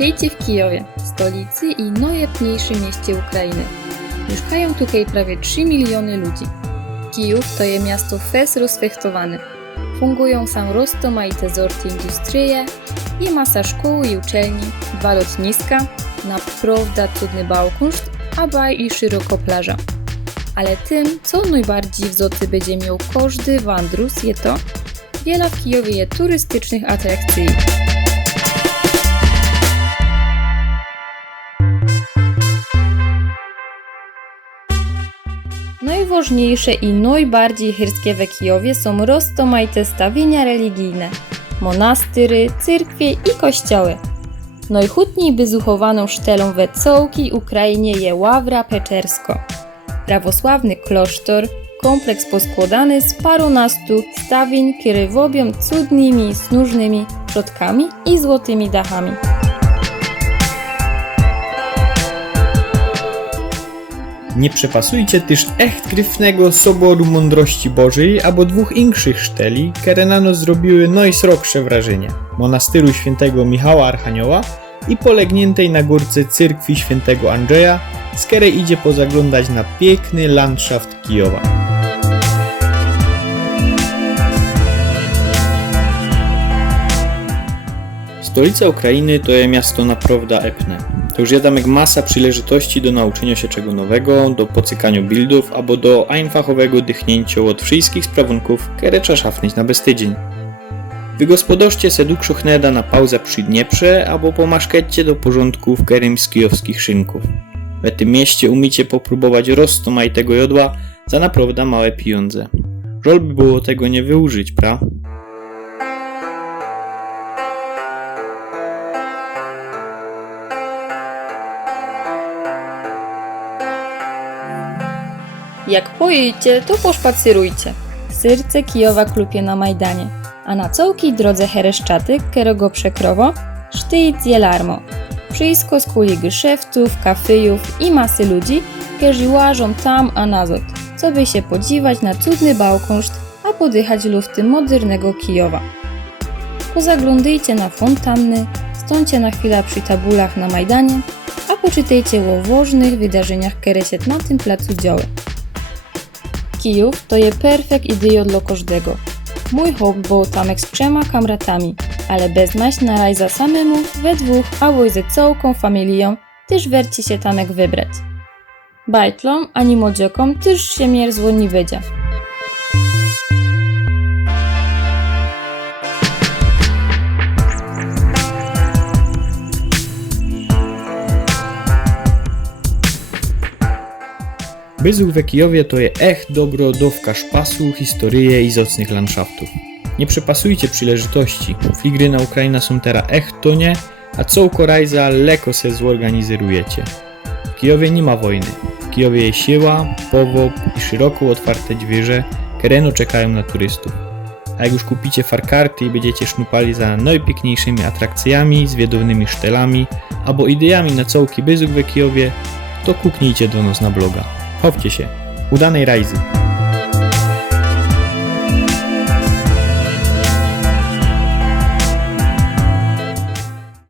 Witajcie w Kijowie, stolicy i najlepniejszym mieście Ukrainy. Mieszkają tutaj prawie 3 miliony ludzi. Kijów to je miasto fest rozfechtowane. Fungują sam rozmaite zorty industrie i masa szkół i uczelni, 2 lotniska, naprawdę cudny bałkunszt, a baj i szeroko plaża. Ale tym, co najbardziej w zoty będzie miał każdy wandrus, je to, wiele w Kijowie je turystycznych atrakcji. Najważniejsze i najbardziej chyrskie w Kijowie są rozmaite stawienia religijne, monastyry, cyrkwie i kościoły. Najchutniej wyzuchowaną sztelą we całej Ukrainie je Ławra Peczersko. Prawosławny klasztor, kompleks poskładany z parunastu stawień, które wobią cudnymi, snużnymi przodkami i złotymi dachami. Nie przepasujcie też echt gryfnego Soboru Mądrości Bożej albo 2 inszych szteli, które na nas zrobiły najsroksze wrażenie. Monastyru świętego Michała Archanioła i polegniętej na górce cyrkwi świętego Andrzeja, z której idzie pozaglądać na piękny landschaft Kijowa. Stolica Ukrainy to je miasto naprawdę epne. To już jadamek masa przyleżytości do nauczenia się czego nowego, do pocykania bildów, albo do einfachowego dychnięcia od wszystkich sprawunków, które trzeba szafnąć na beztydzień. Wygospodarzcie se dłuższą chneda na pauzę przy Dnieprze, albo pomaszkecie do porządku w którym z kijowskich szynków. W tym mieście umiecie popróbować rozmaitego jodła za naprawdę małe pieniądze. Żal by było tego nie wyużyć, pra? Jak pojedziecie, to poszpacerujcie. Serce Kijowa klupie na Majdanie, a na całej drodze Hereszczaty, którego przekrowo, sztyjc je larmo. Wszystko z kuli geszäftów, kafejów i masy ludzi, którzy łażą tam a nazad, co by się podziwać na cudny bałkunszt, a podychać lufty modernego Kijowa. Pozaglądajcie na fontanny, stońcie na chwilę przy tabulach na Majdanie, a poczytajcie o ważnych wydarzeniach, które się na tym placu działy. Kijów to je perfekt idiot dla każdego. Mój hobby był tamek z 3 kamratami, ale bez maść na raj za samemu, we 2, albo i ze całą familią, też werci się tamek wybrać. Bajtlom ani młodziokom też się mierzło nie wiedzie. Byzuch w Kijowie to je echt dobro dowka szpasu, historie i zacnych landschaftów. Nie przepasujcie przyleżytości, fligry na Ukraina są teraz echt tonie, a całko rajza leko se zorganizujecie. W Kijowie nie ma wojny. W Kijowie jest siła, powop i szeroko otwarte drzwi, które czekają na turystów. A jak już kupicie farkarty i będziecie sznupali za najpiękniejszymi atrakcjami, zwiadownymi sztelami albo ideami na całki byzuch w Kijowie, to kuknijcie do nas na bloga. Chowcie się. Udanej rajzy!